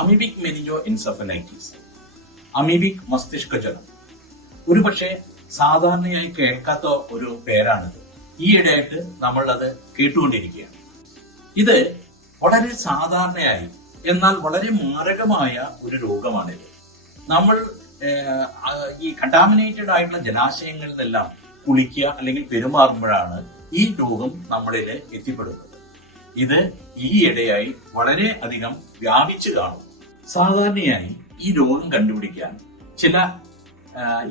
Amoebic meningoencephalitis, amoebic മസ്തിഷ്കജ്വരം. ഒരുപക്ഷെ സാധാരണയായി കേൾക്കാത്ത ഒരു പേരാണിത്. ഈയിടെയായിട്ട് നമ്മൾ അത് കേട്ടുകൊണ്ടിരിക്കുകയാണ്. ഇത് വളരെ സാധാരണയായി എന്നാൽ വളരെ മാരകമായ ഒരു രോഗമാണിത്. നമ്മൾ ഈ കണ്ടാമിനേറ്റഡ് ആയിട്ടുള്ള ജലാശയങ്ങളിൽ നിന്നെല്ലാം കുളിക്കുക അല്ലെങ്കിൽ പെരുമാറുമ്പോഴാണ് ഈ രോഗം നമ്മളിൽ എത്തിപ്പെടുന്നത്. ഇത് ഈയിടെയായി വളരെ അധികം വ്യാപിച്ചു കാണും. സാധാരണയായി ഈ രോഗം കണ്ടുപിടിക്കാൻ ചില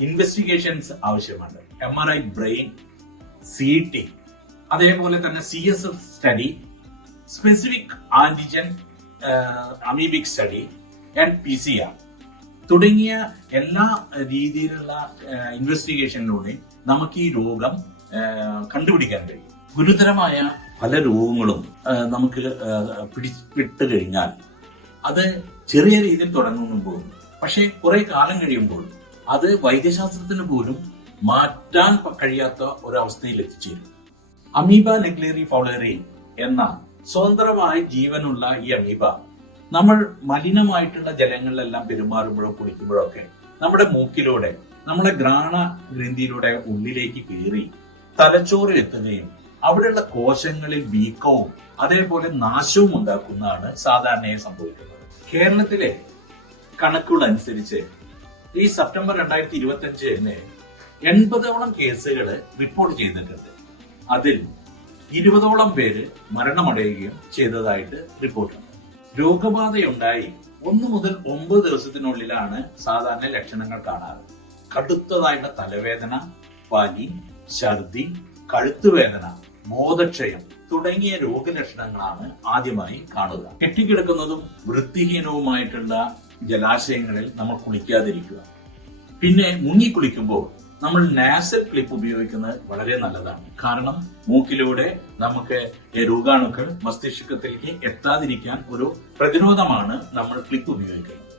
ഇൻവെസ്റ്റിഗേഷൻസ് ആവശ്യമാണ്. MRI ബ്രെയിൻ, CT, അതേപോലെ തന്നെ CSF study, specific antigen amoebic study and PCR തുടങ്ങിയ എല്ലാ രീതിയിലുള്ള ഇൻവെസ്റ്റിഗേഷനിലൂടെ നമുക്ക് ഈ രോഗം കണ്ടുപിടിക്കാൻ കഴിയും. ഗുരുതരമായ പല രോഗങ്ങളും നമുക്ക് പിടിപെട്ട് കഴിഞ്ഞാൽ അത് ചെറിയ രീതിയിൽ തുടങ്ങുമ്പോൾ, പക്ഷെ കുറെ കാലം കഴിയുമ്പോൾ അത് വൈദ്യശാസ്ത്രത്തിന് പോലും മാറ്റാൻ കഴിയാത്ത ഒരവസ്ഥയിൽ എത്തിച്ചേരും. അമീബ ലെഗ്ലേറി ഫൗളറി എന്ന സ്വതന്ത്രമായ ജീവനുള്ള ഈ അമീബ നമ്മൾ മലിനമായിട്ടുള്ള ജലങ്ങളിലെല്ലാം പെരുമാറുമ്പോഴോ കുടിക്കുമ്പോഴോ ഒക്കെ നമ്മുടെ മൂക്കിലൂടെ, നമ്മുടെ ഘ്രാണ ഗ്രന്ഥിയിലൂടെ ഉള്ളിലേക്ക് കയറി തലച്ചോറിൽ എത്തുകയും അവിടെയുള്ള കോശങ്ങളിൽ വീക്കവും അതേപോലെ നാശവും ഉണ്ടാക്കുന്നതാണ് സാധാരണയായി സംഭവിക്കുന്നത്. കേരളത്തിലെ കണക്കുകൾ അനുസരിച്ച് ഈ സെപ്റ്റംബർ 2025 80ഓളം കേസുകൾ റിപ്പോർട്ട് ചെയ്തിട്ടുണ്ട്. അതിൽ 20ഓളം പേര് മരണമടയുകയും ചെയ്തതായിട്ട് റിപ്പോർട്ടുണ്ട്. രോഗബാധയുണ്ടായി 1 മുതൽ 9 ദിവസത്തിനുള്ളിലാണ് സാധാരണ ലക്ഷണങ്ങൾ കാണാറ്. കടുത്തതായിട്ടുള്ള തലവേദന, പനി, ഛർദി, കഴുത്തുവേദന, ബോധക്ഷയം തുടങ്ങിയ രോഗലക്ഷണങ്ങളാണ് ആദ്യമായി കാണുക. കെട്ടിക്കിടക്കുന്നതും വൃത്തിഹീനവുമായിട്ടുള്ള ജലാശയങ്ങളിൽ നമ്മൾ കുളിക്കാതിരിക്കുക. പിന്നെ മുങ്ങിക്കുളിക്കുമ്പോൾ നമ്മൾ നാസൽ ക്ലിപ്പ് ഉപയോഗിക്കുന്നത് വളരെ നല്ലതാണ്. കാരണം മൂക്കിലൂടെ നമുക്ക് രോഗാണുക്കൾ മസ്തിഷ്കത്തിലേക്ക് എത്താതിരിക്കാൻ ഒരു പ്രതിരോധമാണ് നമ്മൾ ക്ലിപ്പ് ഉപയോഗിക്കുന്നത്.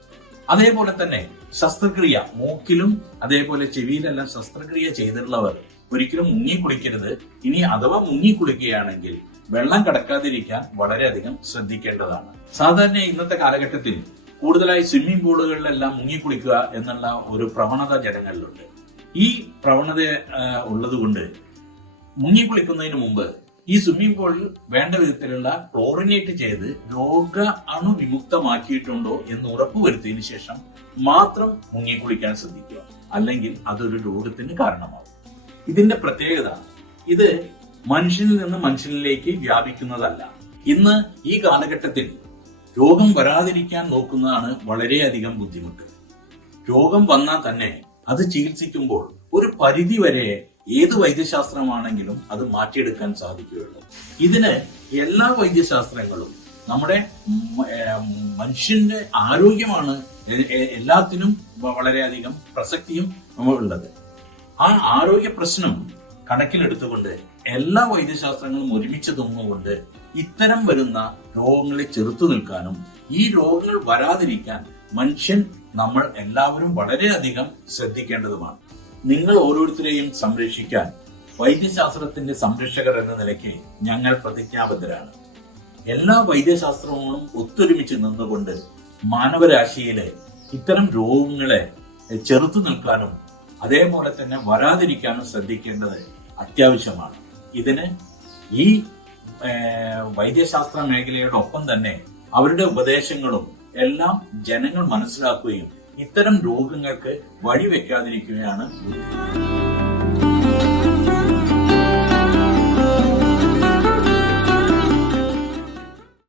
അതേപോലെ തന്നെ ശസ്ത്രക്രിയ, മൂക്കിലും അതേപോലെ ചെവിയിലെല്ലാം ശസ്ത്രക്രിയ ചെയ്തിട്ടുള്ളവർ ഒരിക്കലും മുങ്ങിക്കുളിക്കരുത്. ഇനി അഥവാ മുങ്ങിക്കുളിക്കുകയാണെങ്കിൽ വെള്ളം കടക്കാതിരിക്കാൻ വളരെയധികം ശ്രദ്ധിക്കേണ്ടതാണ്. സാധാരണ ഇന്നത്തെ കാലഘട്ടത്തിൽ കൂടുതലായി സ്വിമ്മിംഗ് പൂളുകളിലെല്ലാം മുങ്ങിക്കുളിക്കുക എന്നുള്ള ഒരു പ്രവണത ജനങ്ങളിലുണ്ട്. ഈ പ്രവണത ഉള്ളതുകൊണ്ട് മുങ്ങിക്കുളിക്കുന്നതിന് മുമ്പ് ഈ സ്വിമ്മിംഗ് പൂളിൽ വേണ്ട വിധത്തിലുള്ള ക്ലോറിനേറ്റ് ചെയ്ത് രോഗ അണുവിമുക്തമാക്കിയിട്ടുണ്ടോ എന്ന് ഉറപ്പുവരുത്തിയതിനു ശേഷം മാത്രം മുങ്ങിക്കുളിക്കാൻ ശ്രദ്ധിക്കുക. അല്ലെങ്കിൽ അതൊരു രോഗത്തിന് കാരണമാകും. ഇതിന്റെ പ്രത്യേകത, ഇത് മനുഷ്യനിൽ നിന്ന് മനുഷ്യനിലേക്ക് വ്യാപിക്കുന്നതല്ല. ഇന്ന് ഈ കാലഘട്ടത്തിൽ രോഗം വരാതിരിക്കാൻ നോക്കുന്നതാണ് വളരെയധികം ബുദ്ധിമുട്ട്. രോഗം വന്നാൽ തന്നെ അത് ചികിത്സിക്കുമ്പോൾ ഒരു പരിധി വരെ ഏത് വൈദ്യശാസ്ത്രമാണെങ്കിലും അത് മാറ്റിയെടുക്കാൻ സാധിക്കുകയുള്ളൂ. ഇതിന് എല്ലാ വൈദ്യശാസ്ത്രങ്ങളും, നമ്മുടെ മനുഷ്യന്റെ ആരോഗ്യമാണ് എല്ലാത്തിനും വളരെയധികം പ്രസക്തിയും ഉള്ളത്. ആ ആരോഗ്യ പ്രശ്നം കണക്കിലെടുത്തുകൊണ്ട് എല്ലാ വൈദ്യശാസ്ത്രങ്ങളും ഒരുമിച്ച് തന്നുകൊണ്ട് ഇത്തരം വരുന്ന രോഗങ്ങളെ ചെറുത്തു നിൽക്കാനും ഈ രോഗങ്ങൾ വരാതിരിക്കാൻ നമ്മൾ എല്ലാവരും വളരെയധികം ശ്രദ്ധിക്കേണ്ടതുമാണ്. നിങ്ങൾ ഓരോരുത്തരെയും സംരക്ഷിക്കാൻ വൈദ്യശാസ്ത്രത്തിന്റെ സംരക്ഷകർ എന്ന നിലയ്ക്ക് ഞങ്ങൾ പ്രതിജ്ഞാബദ്ധരാണ്. എല്ലാ വൈദ്യശാസ്ത്രങ്ങളും ഒത്തൊരുമിച്ച് നിന്നുകൊണ്ട് മാനവരാശിയിലെ ഇത്തരം രോഗങ്ങളെ ചെറുത്തു നിൽക്കാനും അതേപോലെ തന്നെ വരാതിരിക്കാനും ശ്രദ്ധിക്കേണ്ടത് അത്യാവശ്യമാണ്. ഇതിന് ഈ വൈദ്യശാസ്ത്ര മേഖലയോടൊപ്പം തന്നെ അവരുടെ ഉപദേശങ്ങളും എല്ലാം ജനങ്ങൾ മനസ്സിലാക്കുകയും ഇത്തരം രോഗങ്ങൾക്ക് വഴിവെക്കാതിരിക്കുകയാണ്.